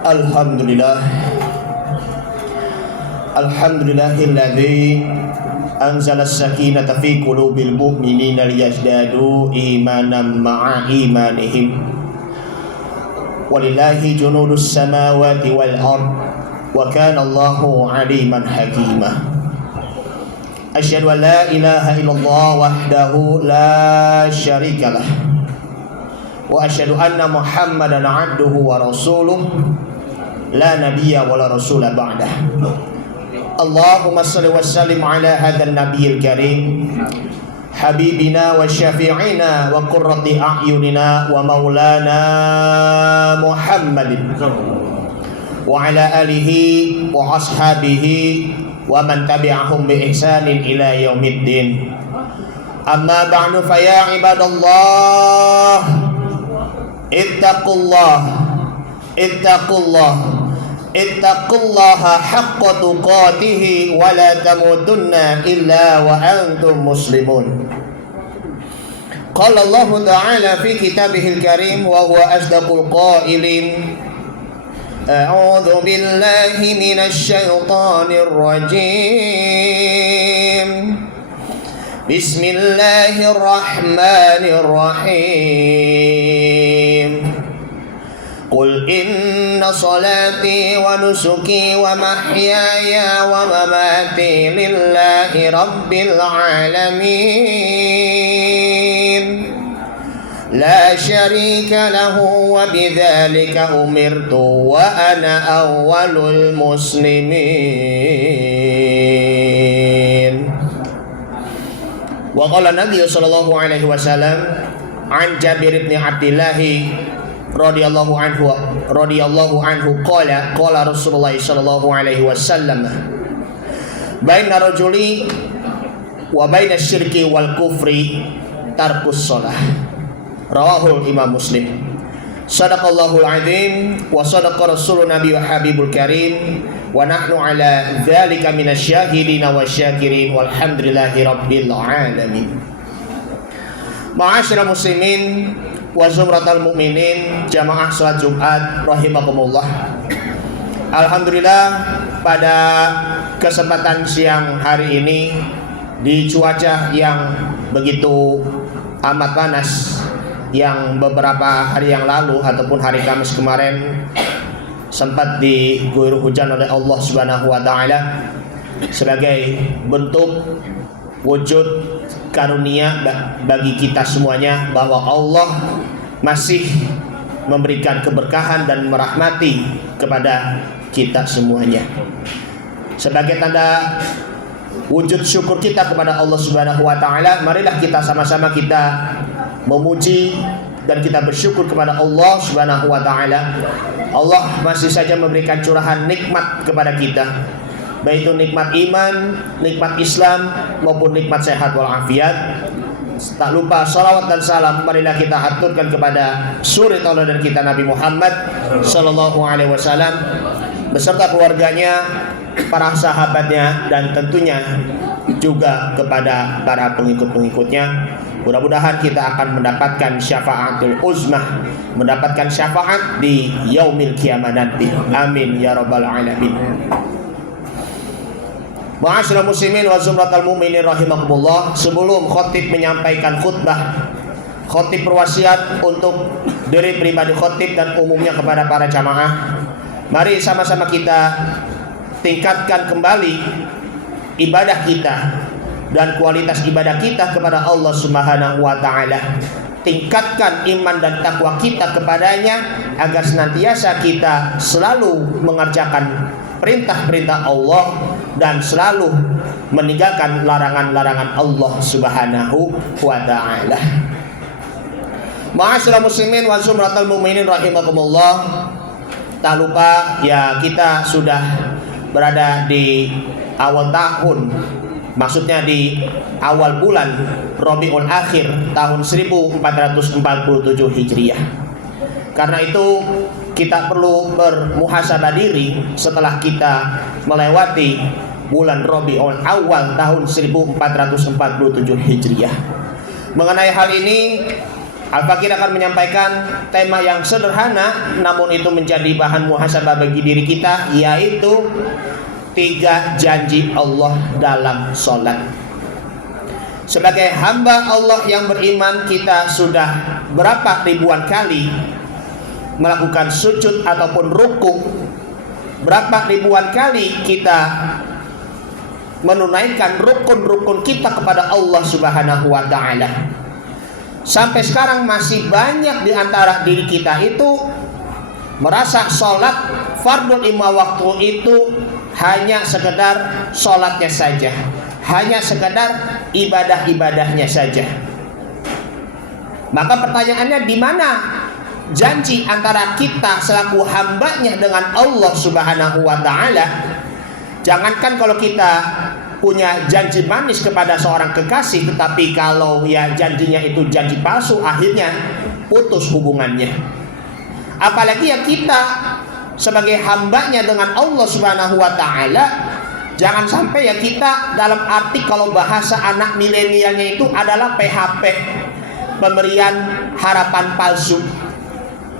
Alhamdulillah. Alhamdulillahilladzi anzala as-sakinata fi qulubil mu'minina liyazdadu imanan ma'a imanihim. Walillahi junudus samawati wal ard wa kana Allahu 'aliman hakima. Asyhadu an la ilaha illallah wahdahu la syarikalah wa asyhadu anna Muhammadan 'abduhu wa rasuluh la nabiyya wa la rasula ba'dah. Allahumma salli wa sallim ala hadzal nabiyil karim habibina wa syafi'ina wa qurrati a'yunina wa maulana Muhammadin wa ala alihi wa ashabihi wa man tabi'ahum bi ihsanin ila yaumiddin. Amma ba'du fa ya ibadallah ittaqullaha haqqa tuqatih wa la tamutunna illa wa antum muslimun. Qala Allah ta'ala fi kitabihil karim wa huwa asdaqul qailin. A'udzu billahi minasy syaithanir rajim. Bismillahirrahmanirrahim. Qul inna salati wa nusuki wa mahyaya wa mamati lillahi rabbil alamin. La syarika lahu wa bidzalika umirtu wa ana awwalul muslimin. Wa qala Nabi sallallahu alaihi wasallam an Jabir bin Abdullah radhiyallahu anhu qala Rasulullah sallallahu alaihi wasallam baina rajuli wa baina syirki wal kufri tarkus shalah. Rawahul Imam Muslim. Sadaqallahul azim wa sadaqa rasulun nabi wa habibul karim wa nahnu ala dzalika minasyahidina wasyakirin walhamdulillahi rabbil alamin. Ma'asyiral muslimin wa zumratal mu'minin jamaah salat Jumat rahimakumullah. Alhamdulillah, pada kesempatan siang hari ini di cuaca yang begitu amat panas, yang beberapa hari yang lalu ataupun hari Kamis kemarin sempat diguyur hujan oleh Allah Subhanahu wa taala sebagai bentuk wujud karunia bagi kita semuanya bahwa Allah masih memberikan keberkahan dan merahmati kepada kita semuanya. Sebagai tanda wujud syukur kita kepada Allah Subhanahu wa taala, marilah kita sama-sama kita memuji dan kita bersyukur kepada Allah Subhanahu wa taala. Allah masih saja memberikan curahan nikmat kepada kita, baik itu nikmat iman, nikmat Islam maupun nikmat sehat walafiat. Tak lupa salawat dan salam marilah kita haturkan kepada suri tauladan kita Nabi Muhammad sallallahu alaihi wasallam beserta keluarganya, para sahabatnya, dan tentunya juga kepada para pengikut-pengikutnya. Mudah-mudahan kita akan mendapatkan syafaatul uzmah, mendapatkan syafaat di yaumil qiyamah nanti. Amin ya rabbal alamin. Ma'asyiral muslimin wa zumratal mu'minin rahimakumullah. Sebelum khatib menyampaikan khutbah, khatib berwasiat untuk diri pribadi khatib dan umumnya kepada para jamaah, mari sama-sama kita tingkatkan kembali ibadah kita dan kualitas ibadah kita kepada Allah Subhanahu wa taala. Tingkatkan iman dan takwa kita kepadanya agar senantiasa kita selalu mengerjakan perintah-perintah Allah dan selalu meninggalkan larangan-larangan Allah Subhanahu wa taala. Ma'asyiral muslimin wa zumratal mu'minin rahimakumullah. Tak lupa ya, kita sudah berada di awal tahun, maksudnya di awal bulan Rabiul Akhir tahun 1447 Hijriah. Karena itu kita perlu bermuhasabah diri setelah kita melewati bulan Rabiul Awal tahun 1447 Hijriah. Mengenai hal ini, Al-Fakir akan menyampaikan tema yang sederhana, namun itu menjadi bahan muhasabah bagi diri kita, yaitu 3 janji Allah dalam sholat. Sebagai hamba Allah yang beriman, kita sudah berapa ribuan kali melakukan sujud ataupun ruku. Berapa ribuan kali kita menunaikan rukun-rukun kita kepada Allah Subhanahu wa ta'ala. Sampai sekarang masih banyak di antara diri kita itu merasa sholat fardhu 5 waktu itu hanya sekedar sholatnya saja, hanya sekedar ibadah-ibadahnya saja. Maka pertanyaannya, di mana janji antara kita selaku hambanya dengan Allah Subhanahu wa ta'ala? Jangankan kalau kita punya janji manis kepada seorang kekasih, tetapi kalau ya janjinya itu janji palsu, akhirnya putus hubungannya. Apalagi ya kita sebagai hambanya dengan Allah Subhanahu wa ta'ala, jangan sampai ya kita, dalam arti kalau bahasa anak milenialnya itu adalah PHP, pemberian harapan palsu.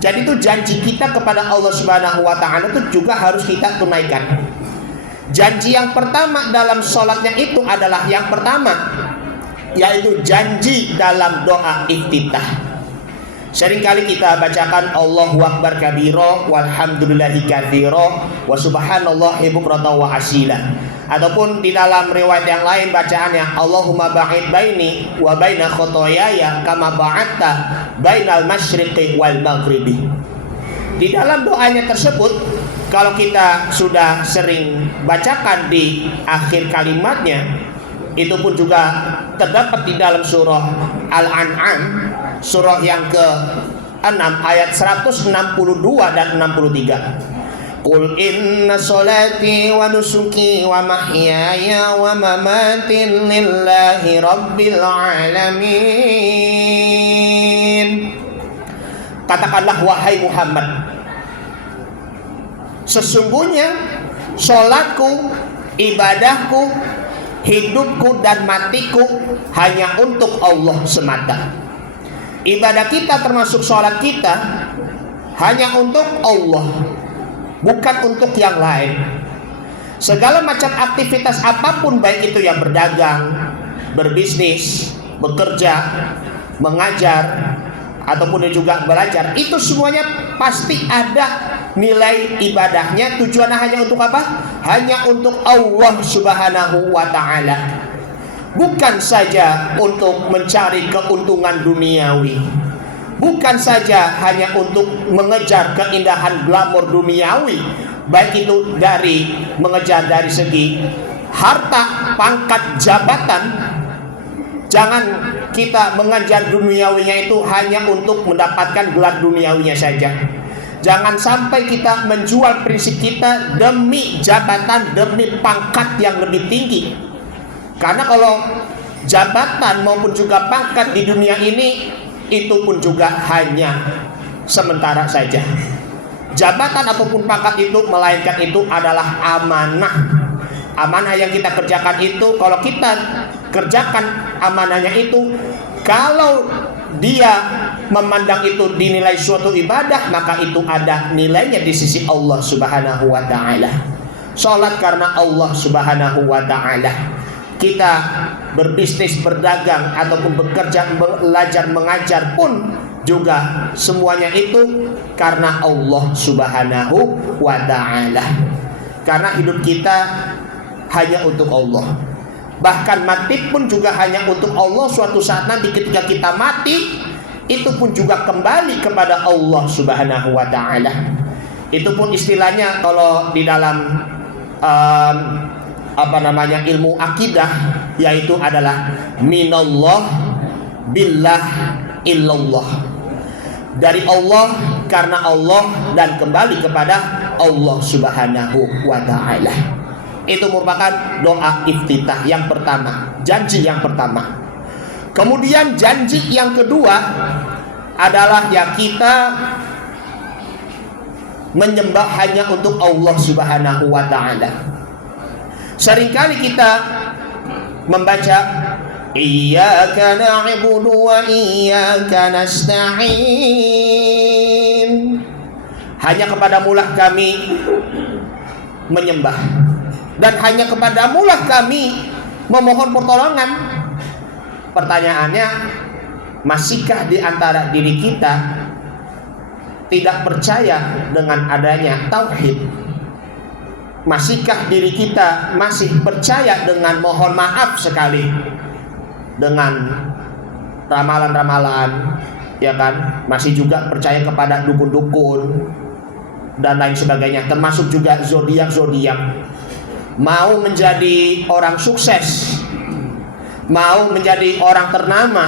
Jadi itu janji kita kepada Allah Subhanahu wa ta'ala itu juga harus kita tunaikan. Janji yang pertama dalam sholatnya itu adalah yang pertama, yaitu janji dalam doa iftitah. Seringkali kita bacakan Allahu Akbar kabira walhamdulillahi katsira wa subhanallahi bukratan wa asila. Ataupun di dalam riwayat yang lain bacaannya Allahumma ba'id baini wa baina khotoyaya kama ba'adta bainal masyriqi wal maghribi. Di dalam doanya tersebut, kalau kita sudah sering bacakan di akhir kalimatnya, itu pun juga terdapat di dalam surah Al-An'am, surah yang ke-6 ayat 162 dan 63. Qul inna sholati wa nusuki wa mahyaya wa mamati lillahi rabbil alamin. Katakanlah wahai Muhammad, sesungguhnya sholatku, ibadahku, hidupku dan matiku hanya untuk Allah semata. Ibadah kita termasuk sholat kita hanya untuk Allah, bukan untuk yang lain. Segala macam aktivitas apapun, baik itu yang berdagang, berbisnis, bekerja, mengajar, ataupun juga belajar, itu semuanya pasti ada nilai ibadahnya. Tujuannya hanya untuk apa? Hanya untuk Allah Subhanahu wa ta'ala, bukan saja untuk mencari keuntungan duniawi, bukan saja hanya untuk mengejar keindahan glamor duniawi, baik itu dari mengejar dari segi harta, pangkat, jabatan. Jangan kita mengejar duniawinya itu hanya untuk mendapatkan gelar duniawinya saja. Jangan sampai kita menjual prinsip kita demi jabatan, demi pangkat yang lebih tinggi. Karena kalau jabatan maupun juga pangkat di dunia ini, itu pun juga hanya sementara saja. Jabatan ataupun pangkat itu, melainkan itu adalah amanah. Amanah yang kita kerjakan itu, kalau kita kerjakan amanahnya itu, kalau dia memandang itu dinilai suatu ibadah, maka itu ada nilainya di sisi Allah Subhanahu wa ta'ala. Sholat karena Allah Subhanahu wa ta'ala. Kita berbisnis, berdagang, ataupun bekerja, belajar, mengajar pun juga semuanya itu karena Allah Subhanahu wa ta'ala. Karena hidup kita hanya untuk Allah. Bahkan mati pun juga hanya untuk Allah. Suatu saat nanti ketika kita mati, itu pun juga kembali kepada Allah Subhanahu wa ta'ala. Itu pun istilahnya kalau di dalam ilmu akidah, yaitu adalah minallah billah illallah. Dari Allah, karena Allah, dan kembali kepada Allah Subhanahu wa ta'ala. Itu merupakan doa iftitah yang pertama, janji yang pertama. Kemudian janji yang kedua adalah ya kita menyembah hanya untuk Allah Subhanahu wa ta'ala. Seringkali kita membaca Iyyaka na'budu wa iyyaka nasta'in. Hanya kepadamulah kami menyembah, dan hanya kepadamulah kami memohon pertolongan. Pertanyaannya, masihkah di antara diri kita tidak percaya dengan adanya tauhid? Masihkah diri kita masih percaya dengan mohon maaf sekali dengan ramalan-ramalan, ya kan? Masih juga percaya kepada dukun-dukun dan lain sebagainya, termasuk juga zodiak-zodiak. Mau menjadi orang sukses, mau menjadi orang ternama,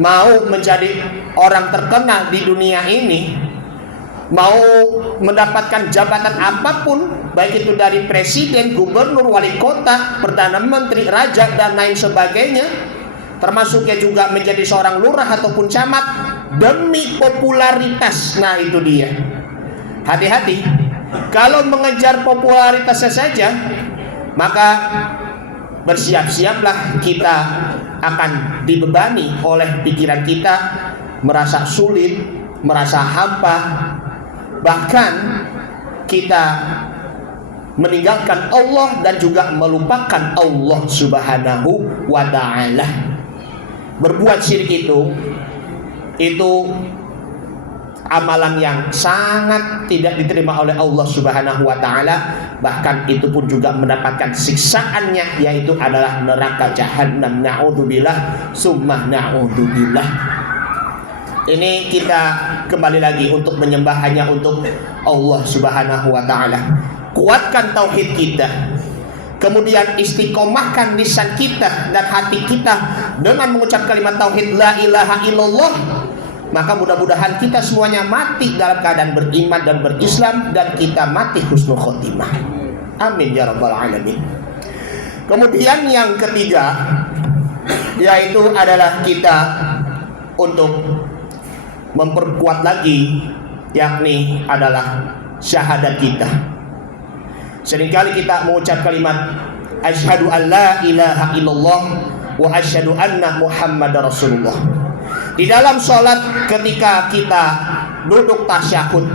mau menjadi orang terkenal di dunia ini, mau mendapatkan jabatan apapun, baik itu dari presiden, gubernur, wali kota, perdana menteri, raja, dan lain sebagainya, termasuknya juga menjadi seorang lurah ataupun camat, demi popularitas. Nah, itu dia. Hati-hati, kalau mengejar popularitasnya saja, maka bersiap-siaplah kita akan dibebani oleh pikiran kita, merasa sulit, merasa hampa, bahkan kita meninggalkan Allah dan juga melupakan Allah Subhanahu wa ta'ala. Berbuat syirik itu amalan yang sangat tidak diterima oleh Allah Subhanahu wa ta'ala. Bahkan itu pun juga mendapatkan siksaannya, yaitu adalah neraka jahanam. Na'udzubillah summa na'udzubillah. Ini kita kembali lagi untuk menyembah hanya untuk Allah Subhanahu wa ta'ala. Kuatkan tauhid kita, kemudian istiqomahkan lisan kita dan hati kita dengan mengucap kalimat tauhid la ilaha illallah. Maka mudah-mudahan kita semuanya mati dalam keadaan beriman dan berislam, dan kita mati husnul khotimah. Amin ya rabbal alamin. Kemudian yang ketiga, yaitu adalah kita untuk memperkuat lagi, yakni adalah syahadat kita. Seringkali kita mengucap kalimat asyhadu an la ilaha illallah wa asyhadu anna muhammadar rasulullah. Di dalam sholat, ketika kita duduk tasyahud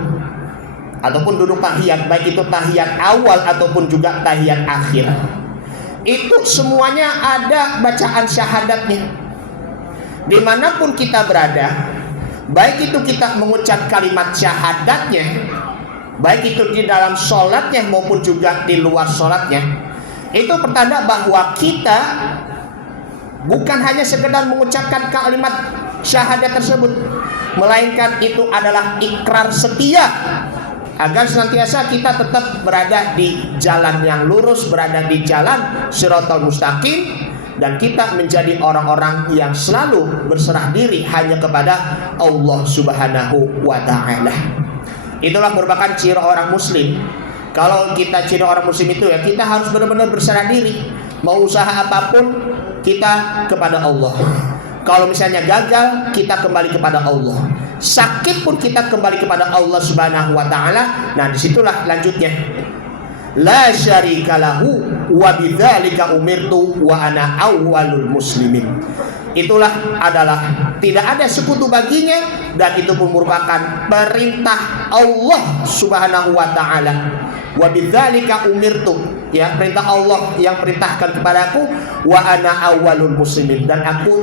ataupun duduk tahiyat, baik itu tahiyat awal ataupun juga tahiyat akhir, itu semuanya ada bacaan syahadatnya. Dimanapun kita berada, baik itu kita mengucap kalimat syahadatnya, baik itu di dalam sholatnya maupun juga di luar sholatnya, itu pertanda bahwa kita bukan hanya sekedar mengucapkan kalimat syahadat tersebut, melainkan itu adalah ikrar setia agar senantiasa kita tetap berada di jalan yang lurus, berada di jalan Shiratal Mustaqim, dan kita menjadi orang-orang yang selalu berserah diri hanya kepada Allah Subhanahu wa ta'ala. Itulah merupakan ciri orang muslim. Kalau kita ciri orang muslim itu, ya kita harus benar-benar berserah diri. Mau usaha apapun, kita kepada Allah. Kalau misalnya gagal, kita kembali kepada Allah. Sakit pun kita kembali kepada Allah Subhanahu wa ta'ala. Nah, disitulah lanjutnya. La syarika lahu wa bidzalika umirtu wa ana awwalul muslimin. Itulah adalah tidak ada sekutu baginya, dan itu pun merupakan perintah Allah Subhanahu wa ta'ala. Wa bidzalika umirtu, ya, perintah Allah yang perintahkan kepadaku, wa ana awwalul muslimin, dan aku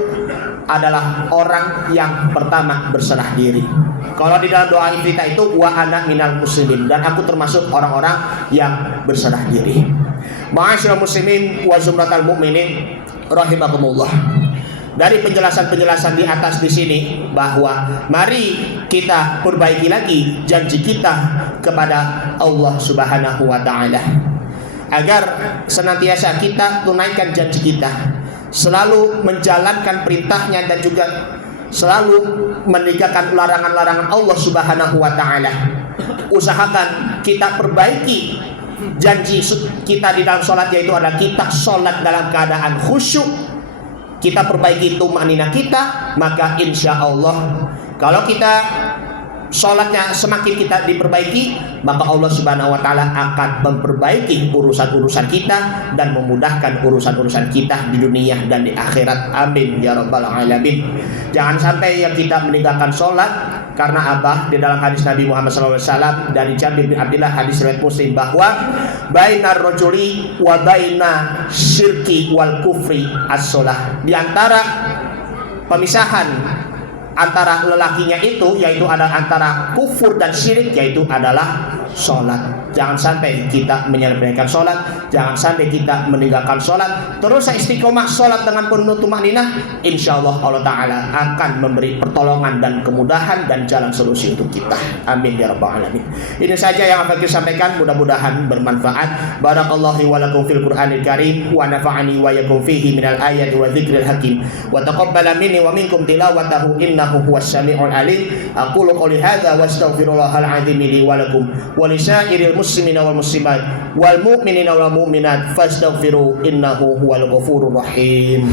adalah orang yang pertama berserah diri. Kalau di dalam doa kita itu wa ana minal muslimin, dan aku termasuk orang-orang yang berserah diri. Ma'asyiral muslimin wa zumratal mu'minin rahimakumullah. Dari penjelasan-penjelasan di atas di sini, bahwa mari kita perbaiki lagi janji kita kepada Allah Subhanahu wa ta'ala, agar senantiasa kita tunaikan janji kita, selalu menjalankan perintahnya dan juga selalu meninggalkan larangan-larangan Allah Subhanahu wa ta'ala. Usahakan kita perbaiki janji kita di dalam sholat, yaitu adalah kita sholat dalam keadaan khusyuk. Kita perbaiki tumanina kita, maka insya Allah kalau kita sholatnya semakin kita diperbaiki, maka Allah Subhanahu wa taala akan memperbaiki urusan-urusan kita dan memudahkan urusan-urusan kita di dunia dan di akhirat. Amin ya rabbal alamin. Jangan sampai yang kita meninggalkan sholat karena apa? Di dalam hadis Nabi Muhammad SAW dari Jabir bin Abdullah, hadis riwayat Muslim, bahwa bainar rajuli wa baina syirki wal kufri as-shalah. Di antara pemisahan antara lelakinya itu, yaitu adalah antara kufur dan syirik, yaitu adalah sholat. Jangan sampai kita menyelewengkan sholat, jangan sampai kita meninggalkan sholat. Terus saya istiqomah sholat dengan penuh tumaninah, insya Allah Allah Ta'ala akan memberi pertolongan dan kemudahan dan jalan solusi untuk kita. Amin ya rabbal alamin. Ini saja yang akan saya sampaikan, mudah-mudahan bermanfaat. Barakallahu wa lakum fil Qur'anil Karim wa nafa'ani wa yakum fihi minal ayati wa dzikril hakim wa taqabbala minni wa minkum tilawatahu innahu huwas sami'ul alim. Aqulu qouli hadza wa astaghfirullahal azim li wa lakum wa lisairil muslimina wal muslimat wal mu'minina wal mu'minat fastaghfiru innahu huwal ghafurur rahim.